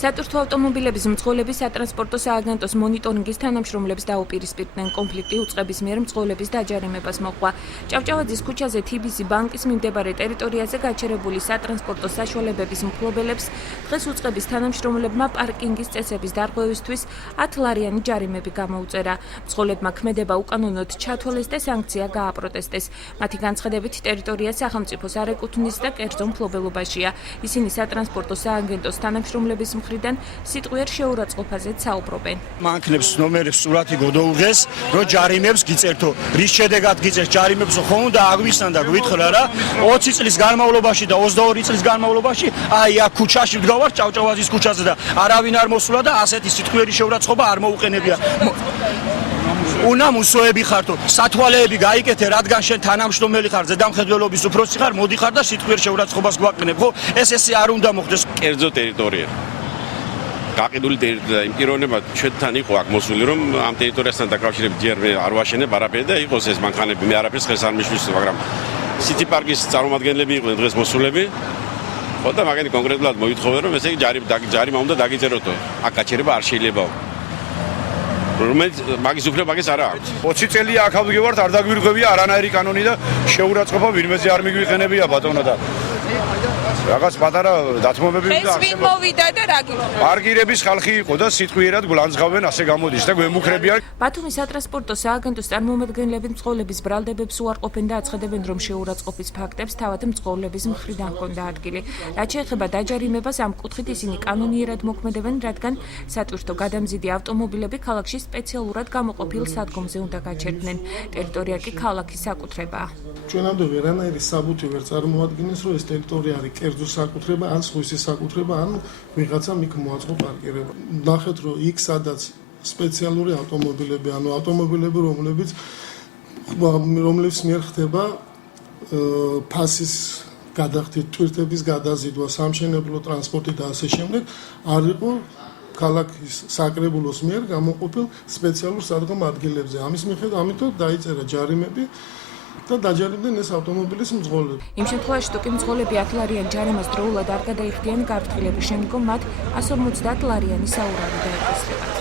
სატვირთო ავტომობილების მძღოლების სატრანსპორტო სააგენტოს მონიტორინგის თანამშრომლებს დაუპირისპირდნენ კონფლიქტი უწყების მიერ მძღოლების დაჯარიმებას მოყვა. ჭავჭავაძის ქუჩაზე TBC ბანკის მიმდებარე ტერიტორიაზე გაჩერებული სატრანსპორტო საშუალებების მფლობელებს დღეს უწყების თანამშრომლებმა პარკინგის წესების დარღვევისთვის 10 ლარიანი ჯარიმები გამოუწერა. მძღოლებმა ქმედება უკანონოდ ჩათვალეს და სანქცია გააპროტესტეს. მათი განცხადებით ტერიტორია სახელმწიფოს არ ეკუთვნის და კერძო მფლობელობაშია. ისინი სატრანსპორტო სააგენტოს თანამშრომლების მხრიდან სიტყვიერ შეურაცხყოფაზეც საუბრობენ. მანქანებს ნომერებს სურათი გოდოუღეს, რომ ჯარიმებს გიწერთო. რის შედეგად გიწერთ ჯარიმებს ხომ და აგვისან და გვითხრა რა 20 წლის განმავლობაში და 22 წლის განმავლობაში აი აქ ქუჩაში ვდგავარ ჭავჭავაძის ქუჩაზე და არავინ არ მოსულა და ასეთი სიტყვიერი შეურაცხყოფა არ მოუყენებია. უნამუსოები ხართო, სათვალეები გაიკეთე, რადგან შენ თანამშრომელი ხარ, ზედამხედველობის უფროსი ხარ, მოდიხარ და სიტყვიერ შეურაცხყოფას გვაყენებ, ხო? ეს არ უნდა მოხდეს. კერძო ტერიტორია. გაყიდული ტერიტორია იმ პიროვნებად ჩვენთან იყო აქ მოსული, რომ ამ ტერიტორიასთან დაკავშირებით ჯერ არ ვაშენებ არაფერი და იყოს ეს მანქანები, მე არაფერს ხელს არ მიშლის, მაგრამ სიტი პარკის წარმომადგენლები იყვნენ დღეს მოსულები. ხო და მაგენი კონკრეტულად მოითხოვენ, რომ ესე იგი ჯარიმა უნდა დაგიწეროთო. აქ გაჩერება არ შეიძლებაო. რომელიც მაგის უფლება მაგის არა აქვს. 20 წელია აქ ავდგევართ, არ დაგვირღვევია არანაირი კანონი და შეურაცხყოფა ვინმეზე არ მიგვიყენებია ბატონო და რაღაც პატარა დათმობები უნდა ეს ვინ მოვიდა და რა გიქნა? პარკირების ხალხი იყო და სიტყვიერად გულანძღავენ ასე გამოდის და გვემუქრებიან. ბათუმის სატრანსპორტო სააგენტოს წარმომადგენლები მძღოლების ბრალდებებს უარყოფენ და აცხადებენ, რომ შეურაცხყოფის ფაქტებს თავად მძღოლების მხრიდან ჰქონდა ადგილი. რაც შეეხება დაჯარიმებას, ამ კუთხით ისინი კანონიერად მოქმედებენ, რადგან სატვირთო გადამზიდი ავტომობილები ქალაქში სპეციალურად გამოყოფილ სადგომზე უნდა გაჩერდნენ. ტერიტორია კი ქალაქის საკუთრებაა. ჩვენამდე ვერანაირი საბუთი ვერ წარმოადგენს, რომ ეს ტერიტორია არის კერძო საკუთრება, ან სხვისი საკუთრება, ან ვიღაცამ იქ მოაწყო პარკირება. ნახეთ, რომ იქ სადაც სპეციალური ავტომობილები, ანუ ავტომობილები, რომლებიც მიერ ხდება ფასის გადახდით, თვირთების გადაზიდვა, სამშენებლო ტრანსპორტი და ასე შემდეგ, არ იყო ქალაქის საკრებულოს მიერ გამოყოფილ სპეციალურ სადგომ ადგილებზე. ამის მიხედვით, ამიტომ დაიწერა ჯარიმები და დაჯარიმდნენ ეს ავტომობილის მძღოლები. იმ შემთხვევაში, თუ კი მძღოლები 10 ლარიან ჯარიმას დროულად არ გადაიხდიან, გაფრთხილების შემდგომ მათ 150 ლარიანი საურავი დაეკისრებათ.